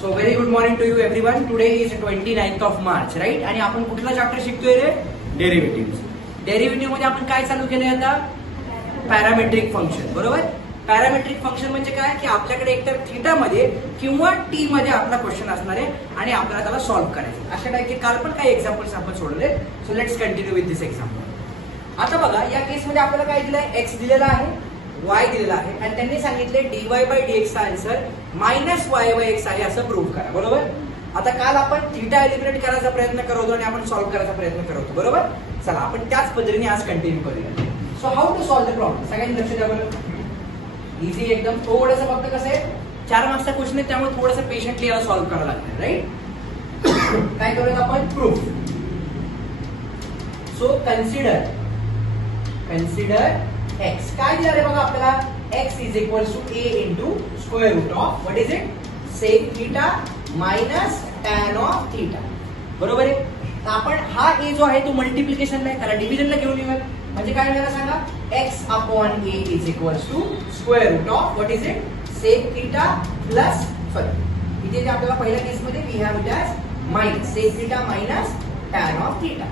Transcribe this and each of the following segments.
So very good morning to you everyone. Today is 29th of March, right. आणि आपण कुठला chapter शिकतोय रे? Derivative. Derivative मध्ये आपण काय चालू केलंय आता? Parametric function. बरोबर. पॅरामेट्रिक फंक्शन म्हणजे काय की आपल्याकडे एकतर थीटा मध्ये किंवा टी मध्ये आपला क्वेश्चन असणार आहे आणि आपल्याला त्याला सॉल्व्ह करायचं. अशा टाईपचे काल पण काही एक्झाम्पल्स आपण सोडले. So let's continue with this example. आता बघा, या केसमध्ये आपल्याला काय दिलंय? एक्स दिलेला आहे, वाय दिलेला आहे आणि त्यांनी सांगितले dy बाय dx चा answer minus y by x आहे असं प्रूव्ह करा. बरोबर. आता काल आपण थीटा एलिमिनेट करायचा प्रयत्न करत होतो आणि आपण सॉल्व्ह करायचा प्रयत्न करत होतो. बरोबर. चला आपण त्याच पद्धतीने आज कंटिन्यू करूया. So how to solve the problem. सगळ्यांनी लक्ष द्या बरं. इझी एकदम. थोडंसं फक्त कसं आहे, 4 मार्क्सचा क्वेश्चन आहे त्यामुळे थोडंसं पेशंटली याला सॉल्व्ह करावं लागतं. राईट. काय करूयात आपण? प्रूफ. So consider x. काय दिलं रे बघा आपल्याला? x is equals to a into square root of what is it? Sec theta minus tan of theta. बरोबर आहे. तर आपण हा a जो आहे तो मल्टिप्लिकेशनला आहे, त्याला डिव्हिजनला घेऊन येऊयात. म्हणजे काय मिळालं सांगा? x upon a is equals to square root of what is it? Sec theta plus sorry इथे जे आपल्याला पहिल्या केसमध्ये we have it as minus sec theta minus tan of theta.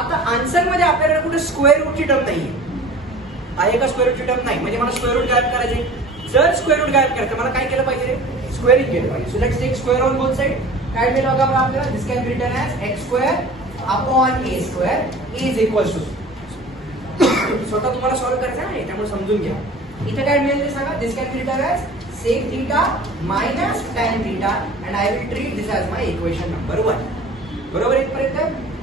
आता आन्सर मध्ये आपल्याकडे कुठे स्क्वेअर रूटची टर्म नाहीये. आहे का स्क्वेअर रूटची टर्म? नाही. म्हणजे मला स्क्वेअर रूट गायब करायचे. जर स्क्वेअर रूट गायब करायचं मला काय केलं पाहिजे? स्क्वेअरिंग केलं पाहिजे. So let's take square on both side. काय मिळेल बघा आपल्याला? This can be written as x square upon a square is equals to. स्वतः तुम्हाला सॉल्व्ह करायचं आहे त्यामुळे समजून घ्या. इथे काय मिळेल ते सांगा? This can be written as sec theta minus tan theta and I will treat this as my equation number 1. बरोबर. इथपर्यंत.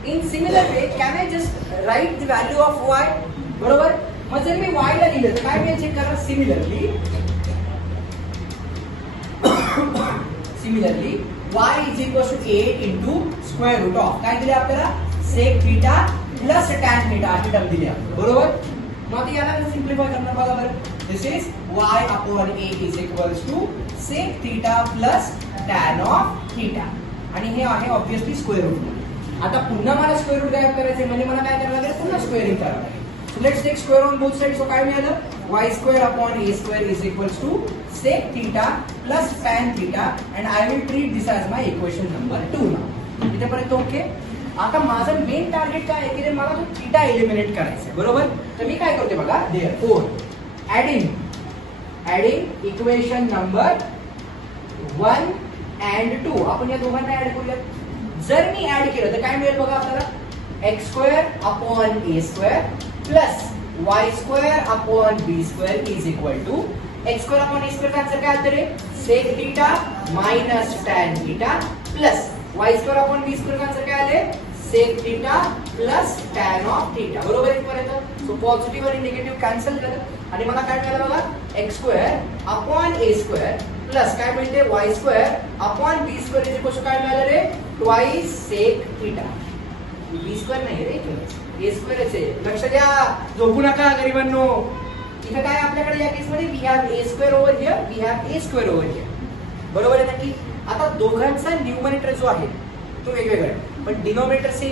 In similar way can I just write the value of y? बरोबर. मग जर मी y ला लिहिलं तर काय मिळेल चेक करा. Similarly y is equal to a into square root of काय दिले आपल्याला? Sec theta plus tan theta अशी टर्म दिली आहे. बरोबर. मग याला सिम्प्लिफाय करणार बघा बरं. This is y upon a is equal to sec theta plus tan of theta आणि हे आहे ऑब्विसली स्क्वेअर रूट. आता पुन्हा मला स्क्वेअर रूट गायब करायचे म्हणजे मला काय करावं लागेल? पुन्हा स्क्वेअरिंग करावं लागेल. So let's take square on both sides. So काय मिळालं? y square upon a square is equals to sec theta plus tan theta and I will treat this as my equation number 2 now. इथेपर्यंत okay. आता माझं main target काय आहे की मला तो थीटा एलिमिनेट करायचा आहे. बरोबर. तर मी काय करते बघा. therefore adding equation number 1 and 2 आपण या दोघांना ऍड करूया. जर मी ऍड केलं तर काय मिळेल बघा आपल्याला? x square upon a square plus y square upon b square is equal to x square upon a square का आन्सर काय आलं रे? Sec theta minus tan theta plus y square upon b square का answer काय आले? Sec theta plus tan of theta. बरोबर. इथपर्यंत. So positive आणि निगेटिव्ह कॅन्सल झालं आणि मला काय मिळालं बघा? x square upon a square plus काय मिळते? y square upon b square is equal to काय मिळालं रे? Twice sec theta. b square नाही रे, a स्क्वेअरच आहे. लक्ष द्या. झोपू नका गरीबांनो. इथे काय आपल्याकडे या केसमध्ये we have a square over here, we have a square over here. बरोबर आहे नक्की. आता दोघांचा न्यूमरेटर जो आहे तो वेगवेगळा आहे पण डिनॉमिनेटर सेम.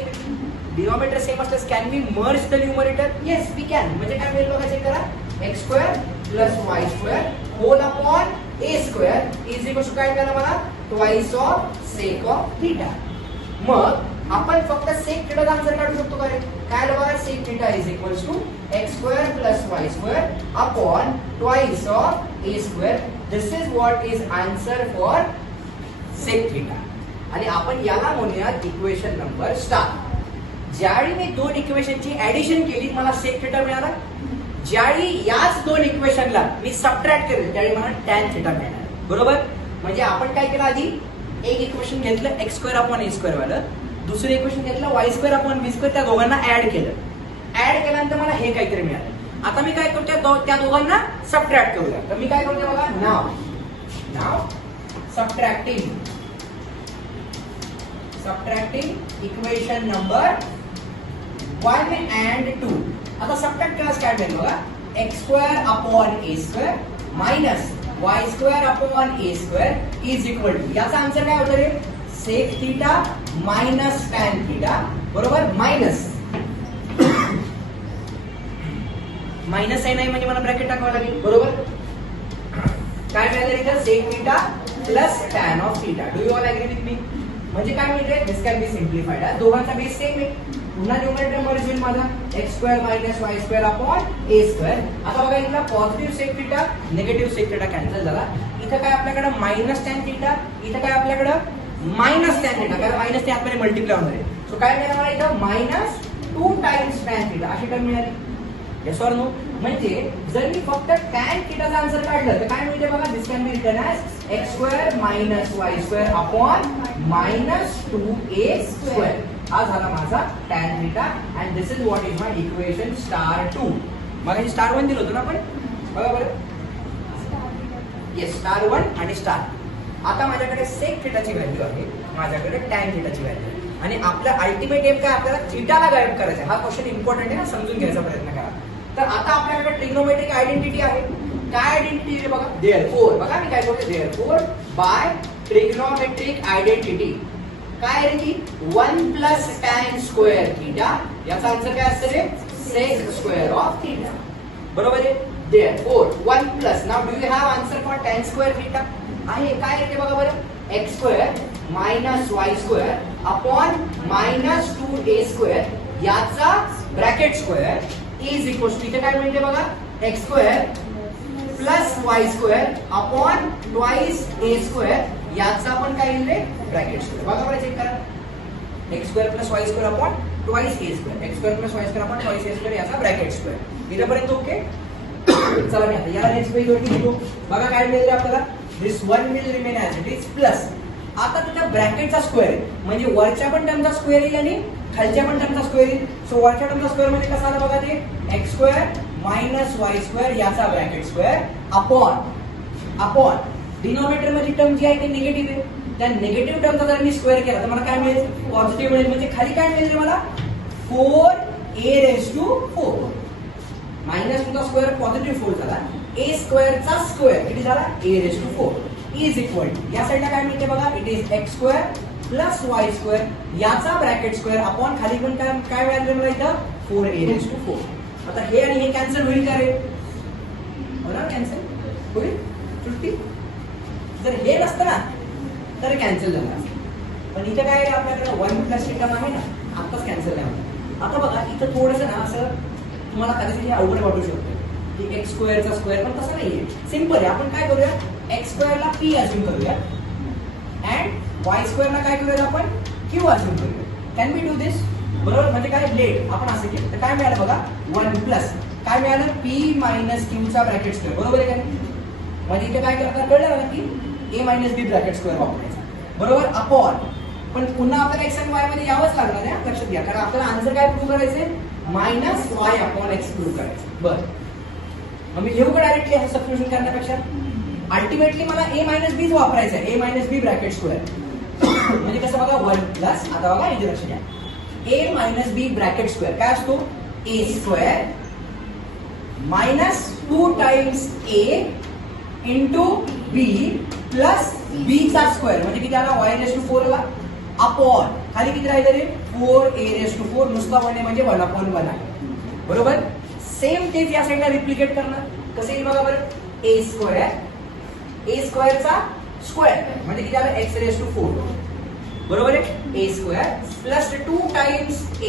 डिनॉमिनेटर सेम असल्यास can we merge the numerator? Yes we can. म्हणजे काय मिळेल बघा चेक करा. x square plus y square whole upon a square is equal to काय मिळालं मला? Twice of sec of theta. मग आपण फक्त सेक थीटाचा आन्सर काढू शकतो का रे? काय बघा? Sec theta is equals to x square plus y square upon twice of a square. This is what is answer for sec theta. आणि आपण याला म्हणूयात इक्वेशन नंबर स्टार. ज्यावेळी मी दोन इक्वेशनची ऍडिशन केली मला सेक थीटा मिळाला. ज्यावेळी याच दोन इक्वेशनला मी सबट्रॅक्ट केलं त्यावेळी मला टॅन थीटा मिळाला. बरोबर. म्हणजे आपण काय केलं? आधी एक इक्वेशन घेतलं x square upon a square वालं, दुसरं इक्वेशन घेतलं y square upon b square, त्या दोघांना ऍड केलं. ऍड केल्यानंतर मला हे काहीतरी मिळालं. आता मी काय करतो? त्या दोघांना सबट्रॅक्ट करूया. तर मी काय करतो बघा. नाव सबट्रॅक्टिंग इक्वेशन नंबर 1 and 2. आता सबट्रॅक्ट केल्यास काय मिळेल बघा? x square upon a square minus y square upon a square is equal to याचा आन्सर काय होतं रे? Sec theta minus tan theta. बरोबर. मायनस आहे नाही म्हणजे मला ब्रॅकेट टाकावं लागेल. बरोबर. काय मिळालं इथं? Sec theta plus tan of theta. Do you all agree with me? म्हणजे काय मिळते? This can be simplified. दोघांचा बेस सेम आहे. पुन्हा न्यूमरेटर मर्ज होईल माझा x² - y² अपॉन a². आता बघा इथला positive sec theta negative sec theta cancel झाला. इथं काय आपल्याकडे मायनस टॅन थीटा, इथं काय आपल्याकडे मायनस टॅन थीटा, कारण मायनस ते आतमध्ये मल्टिप्लाय होणार आहे. सो काय मिळालं मला इथं -2 टाइम्स टॅन थीटा अशी टर्म मिळाली. Yes or no? म्हणजे जर मी फक्त टॅन थीटाचा आन्सर काढलं तर काय मिळते बघा? This can be written as x² - y² upon -2a². हा झाला माझा tan theta and this is what is my equation *2. मग *1 दिलं होतं ना आपण, बघा बरं. येस, *1 आणि स्टार. आता माझ्याकडे सेक थीटाची व्हॅल्यू आहे, माझ्याकडे टॅन थीटाची व्हॅल्यू आहे आणि आपला अल्टिमेट एम काय? आपल्याला थीटाला गायब करायचं आहे. हा क्वेश्चन इम्पॉर्टंट आहे ना, समजून घ्यायचा प्रयत्न करा. तर आता आपल्याकडे ट्रिग्नोमेट्रिक आयडेंटिटी आहे. काय आयडेंटिटी आहे बघा? देअरफोर. बघा मी काय बोलतो, देअरफोर बाय ट्रिग्नोमेट्रिक आयडेंटिटी काय आहे की 1 प्लस टॅन स्क्वेअर थीटा. याचा आन्सर काय असतं रे? Sec square of theta. बरोबर आहे? Therefore 1 plus. Now do you have answer for tan square theta? आहे काय येते बघा बरं? x² - y² अपॉन -2a² याचा bracket square is equal to इथे काय मिळते बघा? x² + y² upon twice a² याचा पण काय लिहिले? Bracket square. बघा बरं, चेक करा. x² + y² upon twice a². x² + y² upon twice a² याचा ब्रॅकेट स्क्वेअर. इथपर्यंत ओके? चला मी आता याला नेक्स्ट पेज वरती लिहू. बघा काय मिळेल आपल्याला? दिस 1 will remain as it is plus. आता तिथं ब्रॅकेटचा स्क्वेअर आहे म्हणजे वरच्या पण टर्मचा स्क्वेअर येईल आणि खालच्या पण टर्मचा स्क्वेअर येईल. सो वरच्या टर्मचा स्क्वेअर म्हणजे कसा आला बघा? ते x² - y² याचा ब्रॅकेट स्क्वेअर अपॉन डिनॉमिनेटर मध्ये टर्म जी आहे ती निगेटिव्ह आहे. त्या निगेटिव्ह टर्मचा जर मी स्क्वेअर केला तर मला काय मिळेल? पॉझिटिव्ह मिळेल. म्हणजे खाली काय मिळेल रे मला? 4a⁴. -2 चा स्क्वेअर पॉझिटिव्ह 4 झाला. a² चा स्क्वेअर किती झाला? a⁴ इज इक्वल टू या साईडला काय मिळते बघा? इट इज x² + y² याचा ब्रॅकेट स्क्वेअर अपॉन खाली पण काय मिळालं मला इथं? 4a⁴. आता हे आणि हे कॅन्सल होईल का रे? होणार कॅन्सल? होईल 50. जर हे नसतं ना तर कॅन्सल झालं असतं. पण इथं काय आपल्याकडे 1 प्लस टर्म आहे ना, आताच कॅन्सल नाही होणार. आता बघा इथं थोडंसं ना असं तुम्हाला कधीतरी अवघड वाटू शकतं की x² चा स्क्वेअर, पण तसं नाहीये, सिंपल आहे. आपण काय करूया? x² ला p अज्युम करूया अँड y² ला काय करूया आपण? q अज्युम करूया. कॅन वी डू दिस? बरोबर. म्हणजे काय लेट आपण असं केलं तर काय मिळालं बघा? 1 प्लस काय मिळालं? p - q चा ब्रॅकेट स्क्वेअर. बरोबर आहे का? म्हणजे इथे काय कळलं ना की a - b ब्रॅकेट स्क्वेअर वापरायचा. बरोबर. अपॉन पण पुन्हा आपल्याला x आणि y मध्ये यावंच लागणार आहे, लक्षात घ्या. कारण आपल्याला आन्सर काय प्रूव्ह करायचंय? -y/x प्रूव्ह करायचं. बरं, मग मी लिहू का डायरेक्टली हे सबस्टिट्यूशन करण्यापेक्षा? अल्टिमेटली मला a - b वापरायचं आहे. a - b ब्रॅकेट स्क्वेअर म्हणजे कसं बघा? 1 प्लस. आता बघा इथे लक्ष द्या. a - b ब्रॅकेट स्क्वेअर काय असतो? a² - 2 times a into b plus b चा स्क्वेअर म्हणजे किती आला? y⁴ आला अपॉन खाली किती राहिलं रे? 4a⁴. नुसता 1 म्हणजे 1/1 आहे. बरोबर. सेम तेच या साईडला रिप्लिकेट करणार. कसं येईल बघा बरं? a² चा स्क्वेअर म्हणजे किती आलं? x⁴. बरोबर आहे? a² plus 2 times a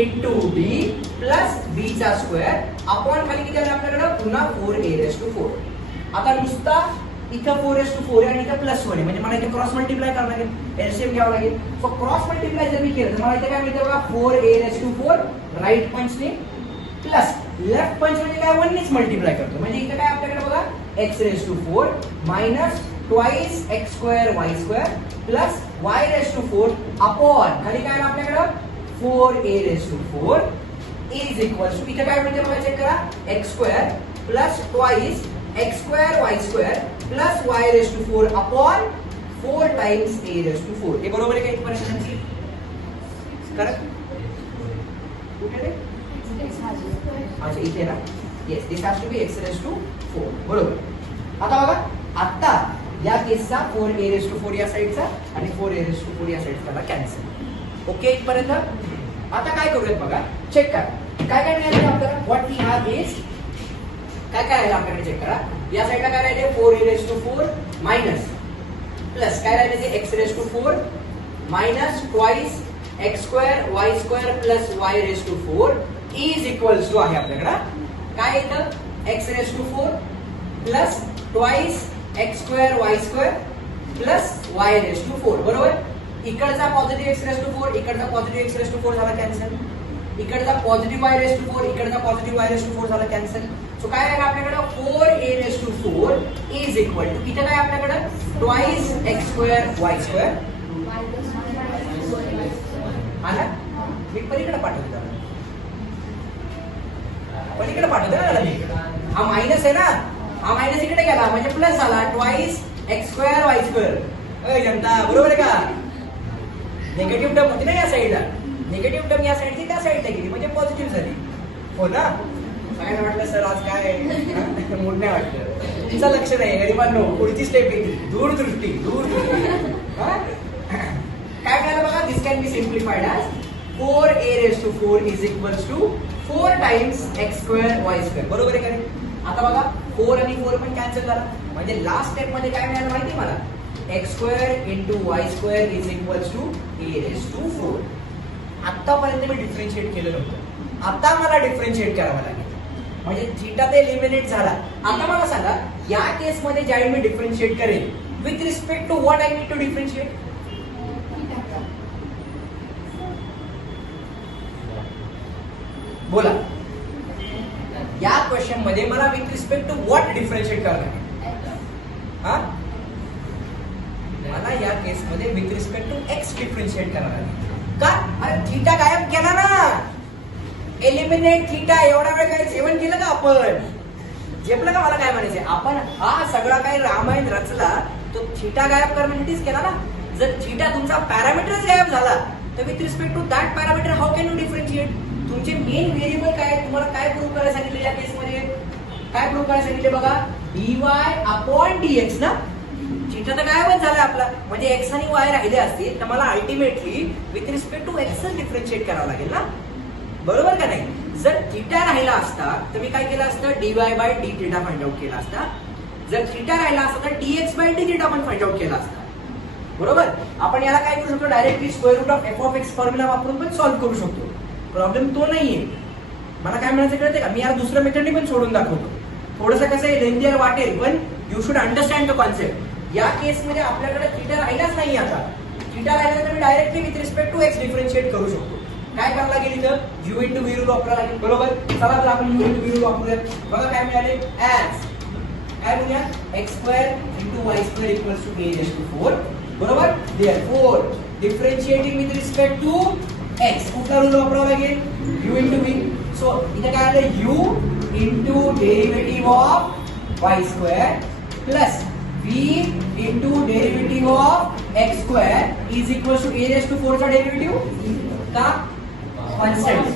into b plus b चा स्क्वेअर अपॉन खाली किती आलं आपल्याकडं? पुन्हा 4a⁴. आता नुसता इथं 4⁴ आणि इथं +1 आहे म्हणजे मला इथे क्रॉस मल्टिप्लाय करावं लागेल, एलसीएम घ्यावं लागेल. सो क्रॉस मल्टिप्लाय जर मी केलं तर मला इथे काय मिळतं बघा? 4a⁴ राईट पंचने प्लस लेफ्ट पंच म्हणजे काय? 1 नेच मल्टिप्लाय करतो म्हणजे इथे काय आपल्याकडे बघा? x⁴ minus twice x² y² plus y⁴ upon खाली काय आपल्याकडे? 4a⁴ इज इक्वल टू इथे काय मिळते बघा? चेक करा. x² plus twice x² y² plus y⁴ upon 4 times a⁴. हे बरोबर आहे का इथपर्यंत? करेक्ट? कुठे? अच्छा इथे ना. Yes, this has to be x⁴. बरोबर. आता बघा आता या केसचा 4a⁴ या साईडचा आणि 4a⁴ या साईडचा कॅन्सल. ओके इथपर्यंत. आता काय करूयात बघा? चेक करा काय काय मिळालं आपल्याला? व्हॉट वी हॅव इज काय काय आहे आपल्याकडे? चेक करा. या साईडला काय राहिले? 4a⁴ मायनस प्लस काय राहिले ते x raise to 4 minus twice x square y square plus y raise to 4 is equals to आहे आपल्याकडे काय येतं x raise to 4 plus twice x square y square plus y raise to 4 बरोबर. इकडचा positive x raise to 4 इकडचा positive x raise to 4 झाला cancel. इकडचा positive Y raise to 4 इकडचा पॉझिटिव्ह वाय रेस टू 4 झाला कॅन्सल. सो काय राहिलं आपल्याकडे 4a raise to 4 is equal to इथे काय आपल्याकडे twice x square y square आला. मी पलीकडे पाठवतो ना मी. हा मायनस आहे ना हा मायनस इकडे गेला म्हणजे प्लस झाला twice x square y square. जनता बरोबर आहे का. निगेटिव्ह टर्म होती ना या साईडला निगेटिव्ह टर्म या साईडची त्या साईडला गेली म्हणजे पॉझिटिव्ह झाली हो ना. सगळ्यांना वाटलं सर आज काय मूड नाही वाटलं तुमचं लक्ष नाही गरीबांनो पुढची स्टेप येते दूरदृष्टी काय करायला बघा. This can be simplified as 4a raise to 4 is equals to 4 times x square y square बरोबर आहे का नाही. आता बघा 4 आणि 4 पण कॅन्सल झाला म्हणजे लास्ट स्टेप मध्ये काय मिळालं माहिती मला x square into y square is equals to a raise to 4. आतापर्यंत मी डिफरन्शिएट केलं नव्हतं आता मला डिफरन्शिएट करावं लागेल म्हणजे थीटा ते एलिमिनेट झाला. आता मला सांगा या केस मध्ये ज्यावेळी मी डिफरन्शिएट करेन with respect to what I need to differentiate बोला. या क्वेश्चन मध्ये मला with respect to what differentiate करावं लागेल. मला या केस मध्ये with respect to x differentiate करावं लागेल का. अरे थीटा गायब केला ना एलिमिनेट थीटा. एवढा वेळ काय जेवण केलं का आपण झेपलं का. मला काय म्हणायचंय आपण हा सगळा काही रामायण रचला तो थीटा गायब करण्यासाठीच केला ना. जर थीटा तुमचा पॅरामीटरच गायब झाला तर with respect to that parameter how can you differentiate. तुमचे मेन व्हेरिएबल काय तुम्हाला काय प्रूव्ह करायला सांगितले या केस मध्ये काय प्रूव्ह करायला सांगितले बघा dy अपॉन dx ना. थीटा तर गायबच झाला आपला म्हणजे एक्स आणि वाय राहिले असतील तर मला ultimately with respect to x differentiate करावं लागेल ना बरोबर का नाही. जर थीटा राहिला असता तर मी काय केलं असतं dy by d theta find out केला असता. जर थीटा राहिला असता तर dx बाय डी थीटा पण फाइंड आउट केला असता बरोबर. आपण याला काय करू शकतो directly square root of f of x formula वापरून पण सॉल्व्ह करू शकतो. प्रॉब्लेम तो नाहीये. मला काय म्हणायचं कळते का मी याला दुसऱ्या मेथडने पण सोडून दाखवतो. थोडंसं कसं आहे लेंथीयर वाटेल पण you should understand the concept. या केस मध्ये आपल्याकडे थीटा राहिलाच नाही. आता थीटा राहिला तर मी directly with respect to x differentiate करू शकतो. काय करावं लागेल इथं यू इंटू व्ही रूल वापरावं लागेल बरोबर. चला तर आपण यू इंटू व्ही रूल वापरूया. बघा काय मिळाले ऍज काय म्हणूया x square into y square equals to a raise to 4 बरोबर. Therefore differentiating with respect to x कुठला रूल वापरावा लागेल यू इंटू व्ही. सो इथे काय आलं u into derivative of y square plus v into derivative of x square is equal to a raise to 4 चा derivative का constant.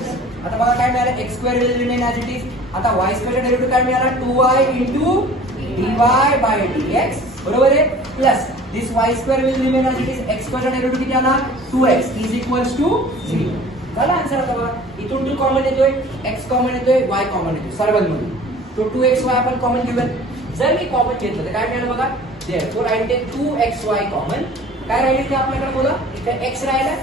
आता बघा काय मिळालं x square will remain as it is. आता वाय स्क्वेअरचा डेरिव्हेटिव्ह काय मिळाला 2y into dy by dx बरोबर आहे plus this y square will remain as it is. X स्क्वेअरचा डेरिव्हेटिव्ह किती आला 2x इज इक्वल्स टू 0. झाला आन्सर. आता बघा इथून 2 कॉमन येतोय x कॉमन येतोय y कॉमन येतोय सर्वांमधून तो 2xy आपण कॉमन घेऊया. जर मी कॉमन घेतलं तर काय मिळालं बघा therefore I take 2xy common. काय राहिले ते आपल्याकडे बोला इथे x राहिला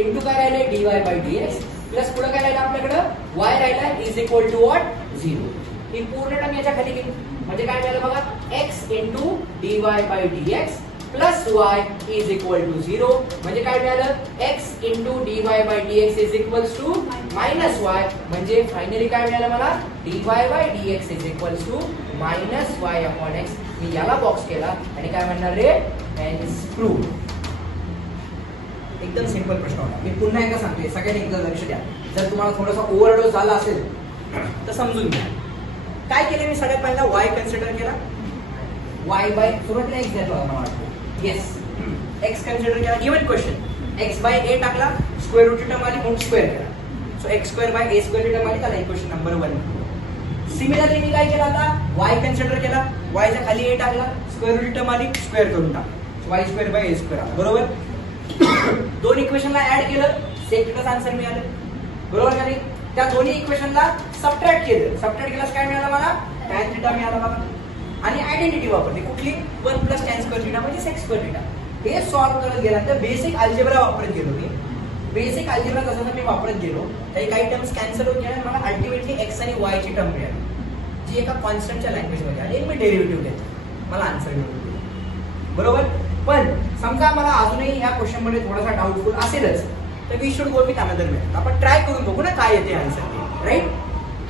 इंटू काय राहिले dy बाय dx प्लस पुढे काय राहिलं आपल्याकडे y राहिला इज इक्वल टू व्हॉट 0. ही पूर्ण टर्म याच्या खाली गेली म्हणजे काय मिळालं बघा x into dy by dx plus y is equal to 0 म्हणजे काय मिळालं x into dy by dx is equals to minus y म्हणजे फायनली काय मिळालं मला dy by dx is equals to minus y upon x. मी याला box केला आणि काय म्हणणार रे हेन्स प्रूव्ड. एकदम सिंपल प्रश्न होता. मी पुन्हा एकदा सांगते सगळ्यांनी एकदा लक्ष द्या. जर तुम्हाला थोडासा ओव्हरडोस झाला असेल तर समजून घ्या. काय केलं मी सगळ्यात पहिला y कन्सिडर केला y बाय सुरुवातीला x घेतला मला वाटतं येस x कन्सिडर केला. Given question x by a टाकला स्क्वेअर रूट टर्म आली म्हणून स्क्वेअर केला. So x square by a square term आली त्याला इक्वेशन नंबर 1. सिमिलरली मी काय केला आता y कन्सिडर केला y च्या खाली a टाकला स्क्वेअर रूट टर्म आली स्क्वेअर करून टाकला y square by a square आला बरोबर. दोन इक्वेशनला ऍड केलं सेकंडच आन्सर मिळालं बरोबर का नाही. त्या दोन्ही इक्वेशनला सबट्रॅक्ट केलं सबट्रॅक्ट केल्यास काय मिळालं मला tan थीटा मिळाला बघा. आणि आयडेंटिटी वापरली कुठली 1 प्लस tan स्क्वेअर थीटा म्हणजे sec स्क्वेअर थीटा. हे सॉल्व्ह करत गेल्यानंतर बेसिक अल्जेब्रा वापरत गेलो मी. बेसिक अल्जेब्रा कसं मी वापरत गेलो तरी काही टर्म्स कॅन्सल होत गेल्या. मला अल्टिमेटली एक्स आणि वाय ची टर्म मिळाली जी एका कॉन्स्टंटच्या लँग्वेजमध्ये आणि मी डेरिव्हेटिव्ह घेतला, मला आन्सर मिळतो. बरोबर. पण समजा मला अजूनही या क्वेश्चन मध्ये थोडासा डाऊटफुल असेलच तर we should go with another method. आपण ट्राय करून बघू ना काय येते आन्सर ते, राईट.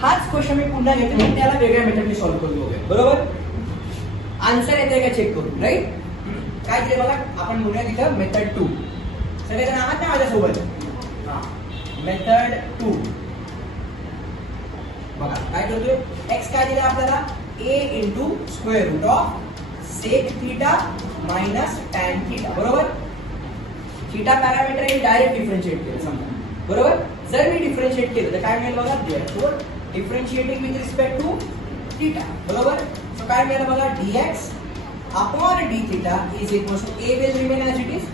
हाच क्वेश्चन मी पुन्हा घेतो पण त्याला वेगळ्या मेथडने सॉल्व्ह करून बघूया. बरोबर. आन्सर येते का चेक करून, राईट. काय दिले बघा, आपण म्हणूया तिथं मेथड 2. सगळेजण आहात ना माझ्यासोबत? मेथड 2 बघा काय करतोय. एक्स काय दिले आपल्याला, a into square root of sec theta minus tan theta. बरोबर. थीटा पॅरामीटर हे डायरेक्ट डिफरन्शिएट केलं समजा. बरोबर. जर मी डिफरन्शिएट केलं तर काय मिळेल बघा, therefore differentiating with respect to theta. बरोबर. सो काय मिळेल बघा, dx upon d theta is equal to a will remain as it is.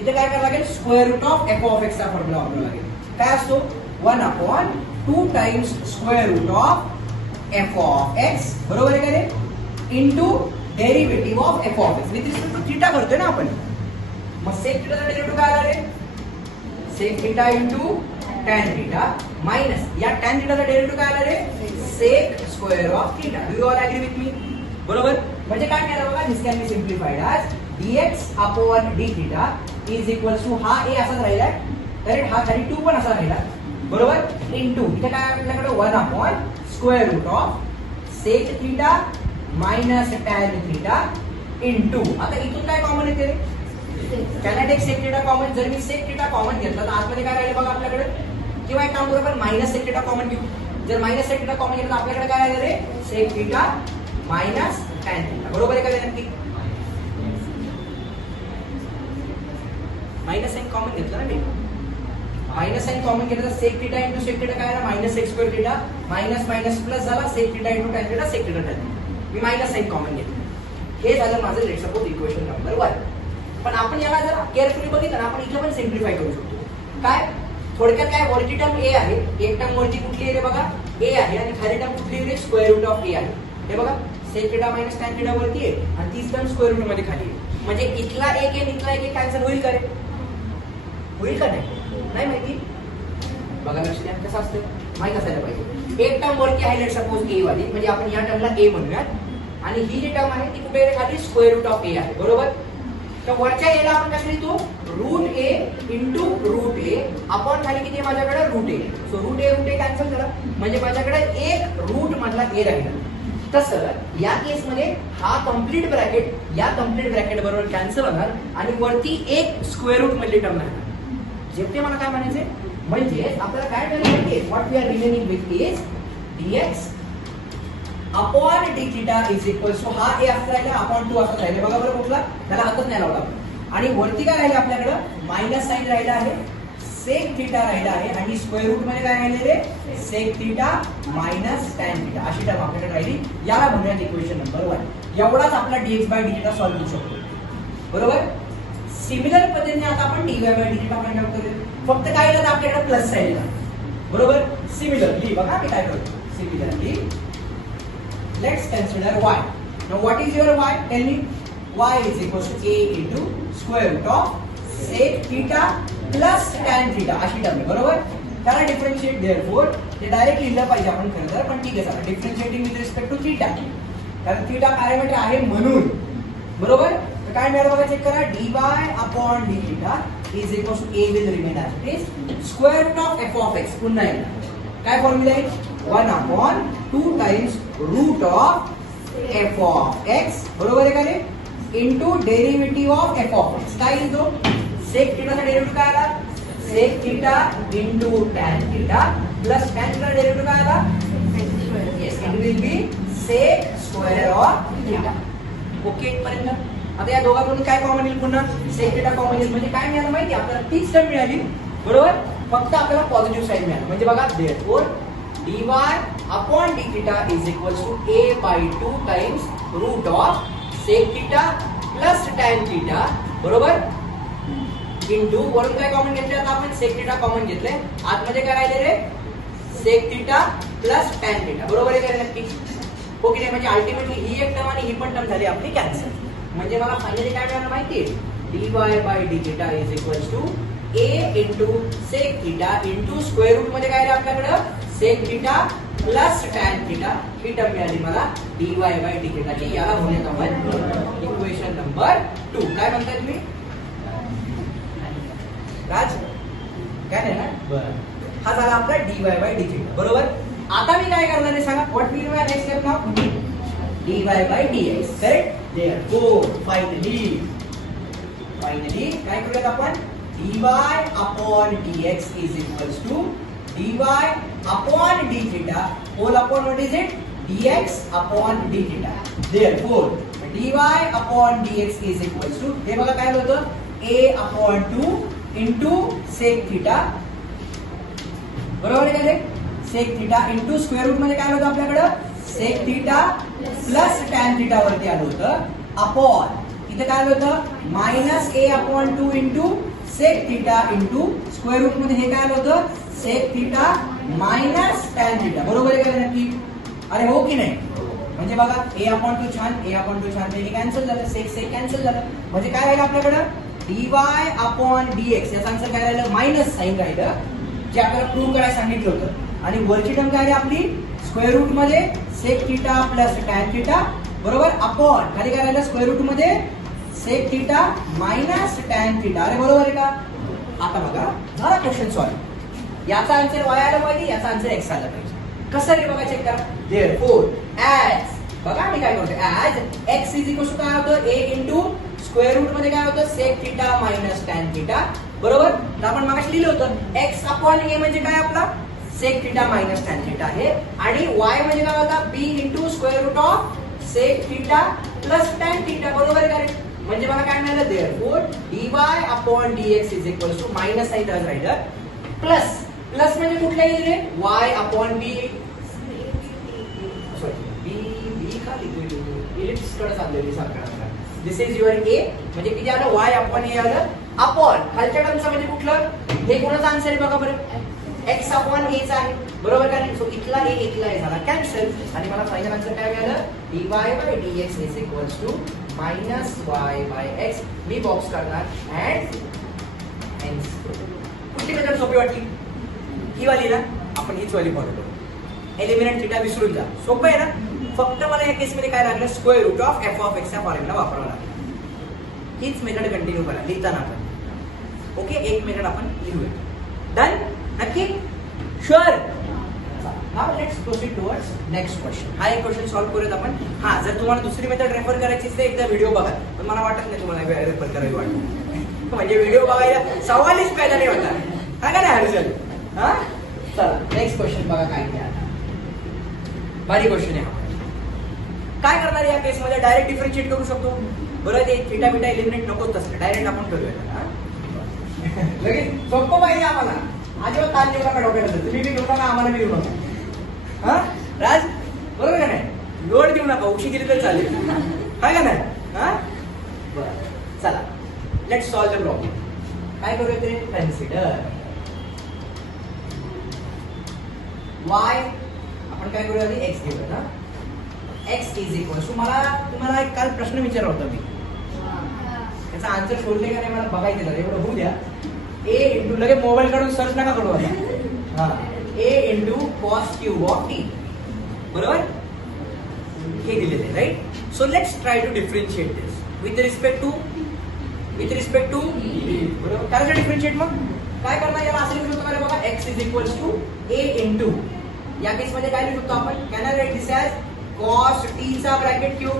इथे काय करावं लागेल, square root of f of x चा फॉर्म्युला वापरावा लागेल. काय असतो, 1 upon 2 times square root of f of x. बरोबर आहे का रे, into derivative of f of x with respect to theta करतोय ना आपण. मग सेक थीटाचा डेरिव्हेटिव्ह काय आला रे, sec theta into tan theta minus या टॅन थीटाचा डेरिव्हेटिव्ह काय आला रे, sec square of theta. Do you all agree with me? बरोबर. म्हणजे काय केलं बघा, this can be simplified as dx upon d theta is equal to हा a असाच राहिला, करेक्ट. हा खाली 2 पण असा राहिला. बरोबर. इनटू इथे काय आपल्याकडे 1 upon square root of sec theta minus tan theta into. आता इथून काय कॉमन येते रे, can I take sec theta common. जर मी सेक थीटा कॉमन घेतला तर आतमध्ये काय राहिले बघा आपल्याकडे, किंवा एक काम करू आपण मायनस सेक थीटा कॉमन घेऊ. जर मायनस सेक थीटा कॉमन घेतला तर आपल्याकडे काय राहिले रे, sec theta minus tan theta. बरोबर आहे का नक्की. मायनस साइन कॉमन घेतला ना मी, मायनस साइन कॉमन घेतला तर sec theta into sec theta काय आला, minus sec square theta minus minus plus झाला sec theta into tan theta sec theta tan. मी मायनस साइन कॉमन घेतलं. हे झालं माझं लेट सपोज इक्वेशन नंबर 1. पण आपण याला जर केअरफुली बघितलं ना आपण इथे पण सिम्प्लिफाय करू शकतो. काय थोडक्यात काय, वरची टर्म a आहे, एक टर्म वरची कुठली आहे रे बघा, a आहे, आणि खाली टर्म कुठली आहे, स्क्वेअर रूट ऑफ a आहे. हे बघा sec theta minus tan theta वरती आहे आणि तीच टर्म स्क्वेअर रूट मध्ये खाली आहे. म्हणजे इथला एक आहे इथला एक कॅन्सल होईल का रे, होईल का नाही माहिती. बघा लक्ष द्या कसं असतं, माहित असायला पाहिजे. एक टर्म वरती आहे लेट सपोज a वाली, म्हणजे आपण या टर्मला a म्हणूयात आणि ही जी टर्म आहे ती कुठे खाली स्क्वेअर रूट ऑफ a आहे. बरोबर. तर वरच्या a ला आपण कसं लिहितो, root a into root a upon खाली किती माझ्याकडे root a. So root a cancel करा, म्हणजे माझ्याकडे एक रूट मधला a राहिला. तसं या केस मध्ये हा कंप्लीट ब्रॅकेट या कंप्लीट ब्रॅकेट बरोबर कॅन्सल होणार आणि वरती एक स्क्वेअर रूट मधली टर्म राहणार. जेवढे मला काय म्हणायचे, म्हणजे आपल्याला काय मिळाले, what we are remaining with is dx upon d theta is equal to हा a असं राहिला अपॉन 2 असं राहिले. बघा बरं कुठला त्याला हातच नाही लावला. आणि वरती काय राहिले आपल्याकडे, मायनस साइन राहिला आहे, सेक थीटा राहिला आहे आणि स्क्वेअर रूट मध्ये काय राहिले रे, sec theta minus tan theta अशी टर्म आपल्याकडे राहिली. याला म्हणूयात इक्वेशन नंबर 1. एवढाच आपला dx by d theta solve करू शकतो. बरोबर. सिमिलर पद्धतीने आता आपण dy by d theta find out करूया. फक्त काय झालं आपल्याकडे प्लस साइन ला. बरोबर. सिमिलरली बघा मी काय करतो, similarly let's consider y. Now what is your y, tell me. y is equal to a into square root of sec theta plus tan theta अशी टर्म आहे. बरोबर. त्याला डिफरन्शिएट देअरफॉर ते डायरेक्ट लिहिलं पाहिजे आपण खरं तर, पण ठीक आहे चला, differentiating with respect to theta, कारण थीटा पॅरामीटर आहे म्हणून. बरोबर. तर काय मिळालं बघा, चेक करा, dy upon d theta is equal to a will remain as it is square root of f of x. पुन्हा एकदा काय फॉर्म्युला आहे, 1 upon 2 times root of f of x. बरोबर आहे का रे, into derivative of f of x. काय येतो, सेक थीटाचा डेरिव्हेटिव्ह काय आला, sec theta into tan theta plus tan theta derivative काय आला, yes it will be sec square of theta. Okay इथपर्यंत. आता या दोघांकडून काय कॉमन येईल, पुन्हा सेक थीटा कॉमन येईल. म्हणजे काय मिळालं माहिती, आपल्याला तीच टर्म मिळाली. बरोबर. फक्त आपल्याला पॉझिटिव्ह साइन मिळालं. म्हणजे बघा therefore dy upon d theta is equal to a by 2 times root of sec theta plus tan theta. बरोबर. इंटू वरून काय कॉमन घेतले, आता आपण सेक थीटा कॉमन घेतले, आतमध्ये काय राहिले रे, sec theta plus tan theta. बरोबर आहे का नक्की. ओके. म्हणजे अल्टिमेटली ही एक टर्म आणि ही पण टर्म झाली आपली कॅन्सल. म्हणजे मला फायनली काय मिळालं माहिती आहे, dy by d theta is equals to a into sec theta into square root मध्ये काय आहे आपल्याकडे sec theta plus tan theta ही टर्म मिळाली मला dy बाय d थिटा ची. याला म्हणूयात आपण इक्वेशन नंबर 2. काय म्हणताय तुम्ही राज? काय नाही ना? हा झाला आपला dy बाय d थिटा बरोबर. आता मी काय करणार आहे सांगा. What will my next step now? dy by dx correct. Therefore finally काय करूयात आपण dy upon dx is equals to dy upon d theta whole upon what is it dx upon d theta. Therefore dy upon dx is equals to हे बघा काय होतं a upon 2 into sec theta बरोबर आहे का रे. Sec theta into square root मध्ये काय होतं आपल्याकडे sec theta plus tan theta वरती आलं होतं अपॉन इथे काय होतं minus a upon 2 into sec theta into square root मध्ये हे काय आलं होतं sec theta minus tan theta बरोबर आहे का नक्की. अरे हो की नाही. म्हणजे बघा a अपॉन 2 छान a अपॉन 2 छान हे कॅन्सल झालं सेक कॅन्सल झालं म्हणजे काय राहिलं आपल्याकडे dy अपॉन dx याचा आन्सर काय राहिलं मायनस साइन राहिलं जे आपल्याला प्रूव्ह करायला सांगितलं होतं. आणि वरची टर्म काय आहे आपली स्क्वेअर रूट मध्ये sec theta plus tan theta बरोबर अपॉन खाली काय राहिलं स्क्वेअर रूट मध्ये sec theta minus tan theta. अरे बरोबर आहे का. आता बघा झाला क्वेश्चन सॉल्व. याचा आन्सर y आला पाहिजे याचा आन्सर x आला पाहिजे. कसं रे बघा चेक करा. देयरफॉर ऍज बघा मी काय करतो as x is equal to काय होतं a इंटू स्क्वेअर रूट मध्ये काय होतं sec theta minus tan theta बरोबर. तर आपण मागाशी लिहिलं होतं x अपॉन a म्हणजे काय आपला sec theta minus tan theta आहे आणि y म्हणजे काय होता b into square root of sec theta plus tan theta बरोबर आहे. म्हणजे मला काय मिळालं therefore dy upon dx is equal to minus sine राहिलं प्लस प्लस म्हणजे कुठल्या दिले y upon b sorry b का लिहितो इलिप्स कडे चाललेली सारखं. दिस इज युअर a म्हणजे किती आलं y अपॉन a आलं अपॉन खालच्या टर्मचं म्हणजे कुठलं हे कोणाचं आन्सर आहे बघा बरं x अपॉन a चा आहे बरोबर का नाही. सो इथला a झाला कॅन्सल आणि मला फायनल आन्सर काय मिळालं dy by dx is equals to minus y by x. मी बॉक्स करणार अँड कुठली मेथड सोपी वाटली ही वाली ना. आपण हीच वाली फॉलो करू. एलिमिनेट थिटा विसरून जा. सोपं आहे ना. फक्त मला या केस मध्ये काय लागलं square root of f of x चा फॉर्म्युला वापरावा लागला. हीच मेथड कंटिन्यू करा लिहिताना आपण. ओके एक मेथड आपण लिहूया. डन नक्की sure. Now let's proceed towards next question. हा एक क्वेश्चन सॉल्व करूयात आपण. हा जर तुम्हाला दुसरी मेथड रेफर करायची असेल एकदा व्हिडिओ बघा. पण मला वाटत नाही तुम्हाला रेफर करावी वाटत म्हणजे व्हिडिओ बघायला सवालच पैदा नाही होता हा का नाही हर्षल. हा चला नेक्स्ट क्वेश्चन बघा काय आहे. भारी क्वेश्चन आहे. काय करणार या केस मध्ये डायरेक्ट डिफरन्शिएट करू शकतो बरं. ते थिटा बिटा एलिमिनेट नको तसं डायरेक्ट आपण करूया. लगेच सोपं पाहिजे आम्हाला. अजिबात ताण देऊ नका डोक्यात. तुम्ही बी घेऊ नका आम्हाला बी घेऊ नका. हा राज बरोबर का नाही. लोड देऊ नका उशी गेली तर चालेल हाय का नाही. हा बरं चला लेट्स सॉल्व द प्रॉब्लेम. काय करूया ते कन्सिडर y आपण काय करूया आधी x घेऊया ना. x इज इक्वल टू मला तुम्हाला एक काल प्रश्न विचारला होता मी त्याचा आन्सर शोधले का नाही मला बघायचं आहे. एवढं होऊ द्या. a इंटू लगे मोबाईल काढून सर्च नका करू आता. हा a into cos cube of t बरोबर हे दिलेले आहे right. So let's try to differentiate this with respect to बरोबर. काय डिफरन्शिएट मग काय करणार याला असं लिहू शकतो बघा x is equals to a into या केस मध्ये काय लिहू शकतो आपण can I write this as cos t चा ब्रॅकेट क्यूब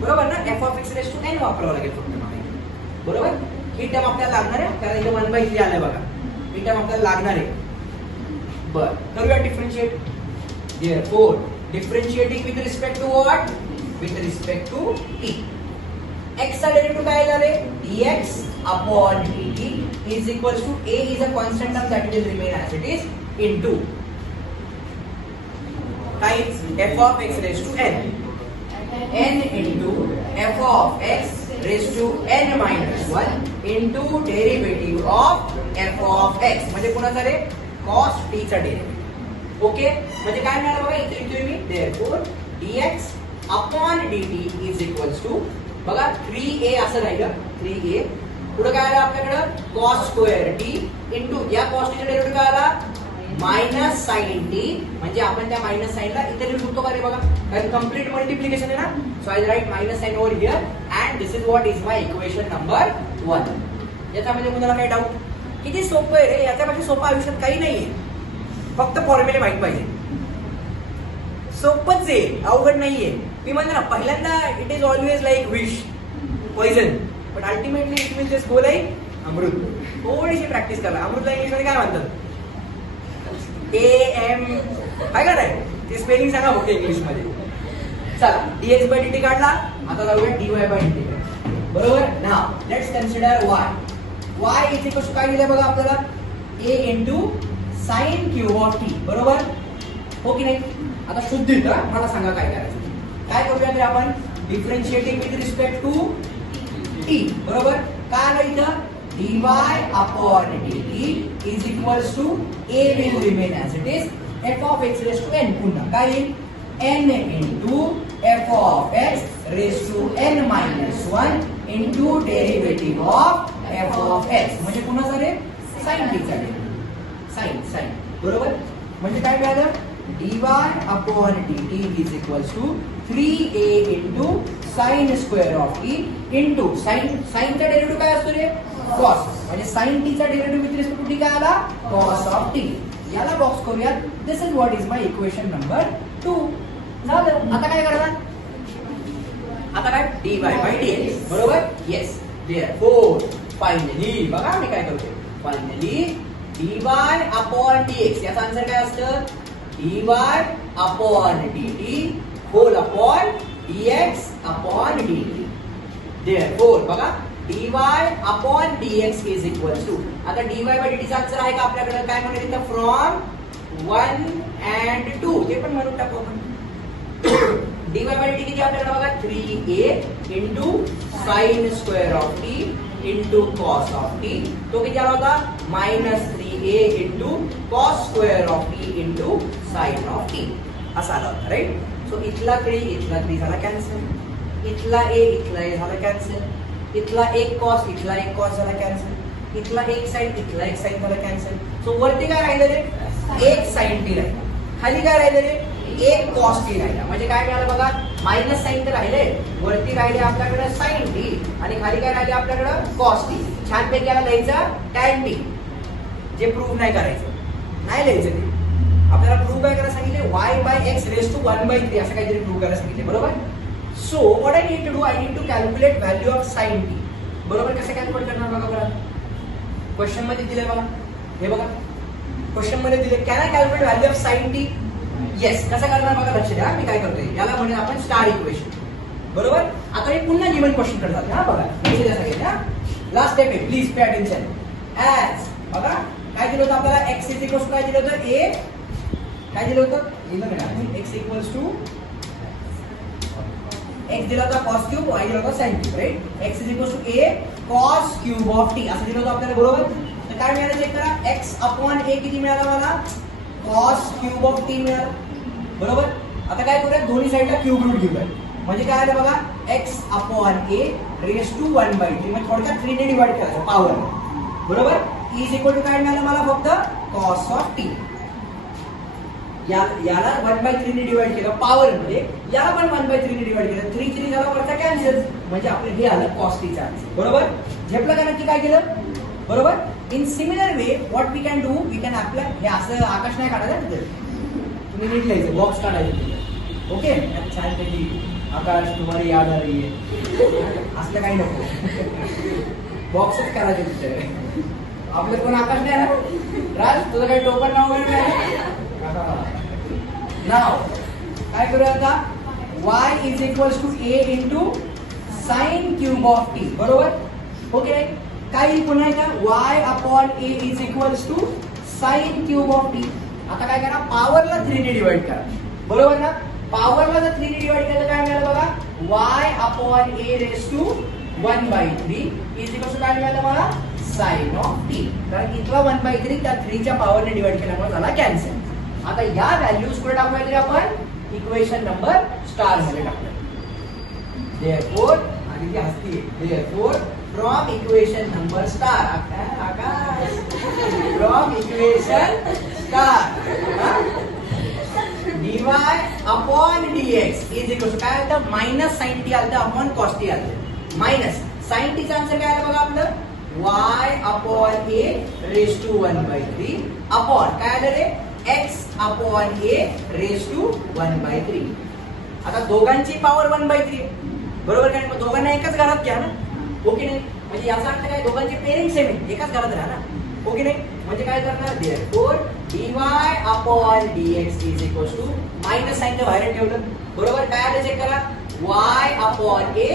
बरोबर ना. f of x raise to n वापरावं लागेल फक्त बरोबर. ही टर्म आपल्याला लागणार आहे कारण इथे 1/3 आलंय बघा. ही टर्म आपल्याला लागणार आहे. बरं करूया differentiate. Therefore differentiating with respect to what with respect to t. x चा डेरिव्हेटिव्ह काय आला रे dx upon dt is equals to a is a constant term that will remain as it is into times f of x raised to n into f of x raised to n minus 1 into derivative of f of x म्हणजे कोणाचा रे cos t चा derivative. Okay म्हणजे काय मिळालं बघा इथे लिहितोय मी therefore dx upon dt is equals to बघा 3a असं राहिलं 3a. पुढे काय आलं आपल्याकडं कॉस स्क्वेअर टी इंटू या कॉस टीचा डेरिव्हेटिव्ह काय आला मायनस साइन टी. म्हणजे आपण त्या मायनस साइनला इथे लिहू शकतो का रे बघा, कारण कंप्लीट मल्टिप्लिकेशन आहे ना. So I write minus sine over here and this is what is my equation number 1. याच्यामध्ये कुणाला काही डाऊट? किती सोपं आहे रे, याच्यापेक्षा सोपं आयुष्यात काही नाहीये. फक्त फॉर्म्युले माहित पाहिजे. सोपच आहे, अवघड नाहीये. मी म्हणतो ना पहिल्यांदा इट इज ऑलवेज लाईक विश poison, but ultimately it will just go like amrit. थोडीशी प्रॅक्टिस करा. अमृतला इंग्लिश मध्ये काय म्हणतात? AM काय का नाही, ते स्पेलिंग सांगा फक्त इंग्लिश मध्ये. चला dx बाय dt काढला, आता जाऊया dy बाय dt. बरोबर. Now let's consider y is equal to काय दिलंय बघा आपल्याला a into sine cube of t. बरोबर हो की नाही? आता शुद्ध इथं मला सांगा काय करायचं. काय करूया तर आपण differentiating with respect to t. बरोबर. काय आलं इथं dy upon dt is equals to a will remain as it is f of x raised to n. पुन्हा काय येईल n into f of x raised to n minus 1 into derivative of f of x. म्हणजे पुन्हा sir sin t चा sin. बरोबर. म्हणजे काय मिळालं dy upon dt is equals to 3a into sin square of t into sin चा derivative काय असतो रे cos. म्हणजे sin t चा derivative with respect to t काय आला cos of t. याला बॉक्स करूया. This is what is my equation number 2. झालं. आता काय करणार? आता काय dy by dx. बरोबर. येस. देयरफॉर फायनली बघा मी काय करतो. फायनली dy upon dx याचा आन्सर काय असतं dy upon dt whole upon dx upon dt. Therefore बघा dy upon dx is equal to आता dy by dt चा आन्सर आहे का आपल्याकडे? काय म्हणतात इथं फ्रॉम 1 and 2 ते पण म्हणून टाकू आपण. dy by dt किती आपल्याकडे बघा 3a into sin square of t into cos of t. तो किती आला होता -3a into cos square of t into sin of t असा आला होता. राईट. सो इथला 3 झाला कॅन्सल, इथला a झाला कॅन्सल, इथला एक कॉस इथला एक कॉस झाला कॅन्सल, इथला एक साइन इथला एक साइन झाला कॅन्सल. सो वरती काय राहिलं रे एक साइन टी राहिला, खाली काय राहिलं रे एक कॉस टी राहिला. म्हणजे काय मिळालं बघा मायनस साइन तर राहिले, वरती राहिले आपल्याकडे साइन टी आणि खाली काय राहिले आपल्याकडे कॉस टी. छान पैकी याला लिहायचं टॅन टी. जे प्रूव्ह नाही करायचं नाही लिहायचं ते. आपल्याला प्रूव्ह काय करायला सांगितले y by x raised to 1/3 असं काहीतरी प्रूव्ह करायला सांगितले. बरोबर. So what I need to do, I need to calculate value of sin t. बरोबर. कसं कॅल्क्युलेट करणार बघा बरं. क्वेश्चन मध्ये दिले बघा, हे बघा क्वेश्चन मध्ये दिले can I calculate value of sin t. Yes. कसं करणार बघा लक्ष द्या. मी काय करतोय याला म्हणजे आपण स्टार इक्वेशन. बरोबर. आता मी पुन्हा गिवन क्वेश्चन कडे जाते. हा बघा लक्ष द्या सगळे. हा लास्ट स्टेप आहे, प्लीज पे अटेन्शन. ऍज बघा काय दिलं होतं आपल्याला x इज इक्वल टू काय दिलं होतं a काय दिलं होतं x इक्वल्स टू x दिला होता cos क्यूब, y दिला होता sin cube. Right. x is equal to a cos cube of t असं दिलं होतं आपल्याला. बरोबर. तर काय मिळालं चेक करा. x अपॉन a किती मिळाला मला cos क्यूब ऑफ t मिळाला. बरोबर. आता काय करूया दोन्ही साइडला क्यूब रूट घेऊया. म्हणजे काय आलं बघा x upon a raise to 1/3 म्हणजे थोडक्यात 3 ने डिवाइड करायचं पॉवर. बरोबर. इज इक्वल टू काय मिळालं मला फक्त cos ऑफ t. याला 1/3 ने डिवाइड केलं पॉवर मध्ये, याला पण 1/3 ने डिवाइड केलं. 3 झाला वरचा कॅन्सल म्हणजे आपलं हे आलं cos t चा. बरोबर. झेपलं का नक्की काय केलं. बरोबर. In similar way what we can do, we can apply. हे असं आकाश नाही काढायचं तिथे, तुम्ही नीट लिहायचं बॉक्स काढायचं. ओके. छान पैकी आकाश तुम्हाला याद आ रही है असलं काही नको, बॉक्सच करायचे तिथे. आपलं कोण आकाश नाही ना राज, तुझं काही टोपण नाव वगैरे नाही. नाव काय करूया आता y is equals to a into sine cube of t. बरोबर. ओके. काय पुन्हा एकदा y upon a is equals to sine cube of t. आता काय करा पॉवरला 3 ने डिवाइड करा. बरोबर ना. पॉवरला जर 3 ने डिवाइड केलं काय मिळालं बघा y upon a raise to 1/3 is equals to काय मिळालं मला साइन ऑफ t. कारण इथला 1/3 त्या 3 च्या पॉवरने डिवाइड केल्यामुळे झाला कॅन्सल. आता या व्हॅल्यूज कुठे टाकूया आपण इक्वेशन नंबर स्टार मध्ये टाकूया. देयरफॉर आणि किती हसती. Therefore from equation number star, from equation star dy upon dx is equal to काय आलं मायनस साइन टी आलं अपॉन कॉस टी आलं. मायनस साइन टीचा आन्सर काय आलं बघा आपलं y upon a raised to 1/3 upon काय आलं रे x upon a raised to 1/3. आता दोघांची पॉवर 1/3 बरोबर काय. मग दोघांना एकाच घरात घ्या ना. ओके नाही. म्हणजे याचा अर्थ काय दोघांचे पेरेंट्स सेम आहे एकाच घरात राहा ना. ओके नाही. म्हणजे काय करणार therefore dy upon dx is equals to minus sine बाहेर ठेवलं. बरोबर काय आलं चेक करा y upon a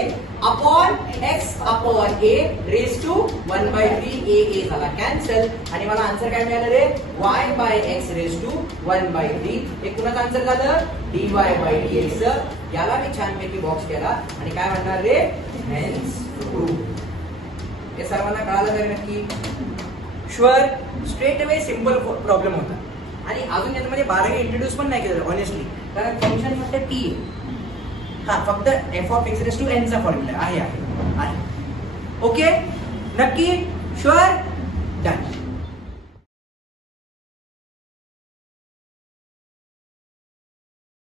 upon x upon a raised to 1/3 a झाला कॅन्सल. आणि मला आन्सर काय मिळालं रे y by x raised to 1/3. हे कुणाचं आन्सर झालं dy by dx. याला मी छानपैकी बॉक्स केला आणि काय म्हणणार रे हेन्स प्रूव्ह. हे सर्वांना कळालं तरी नक्की sure. Straight away simple problem होता आणि अजून यामध्ये 12 इंट्रोड्यूस पण नाही केलं ऑनेस्टली. कारण फंक्शन फक्त टी हा फक्त f of x raised to n चा फॉर्म्युला आहे. ओके नक्की शुअर डन.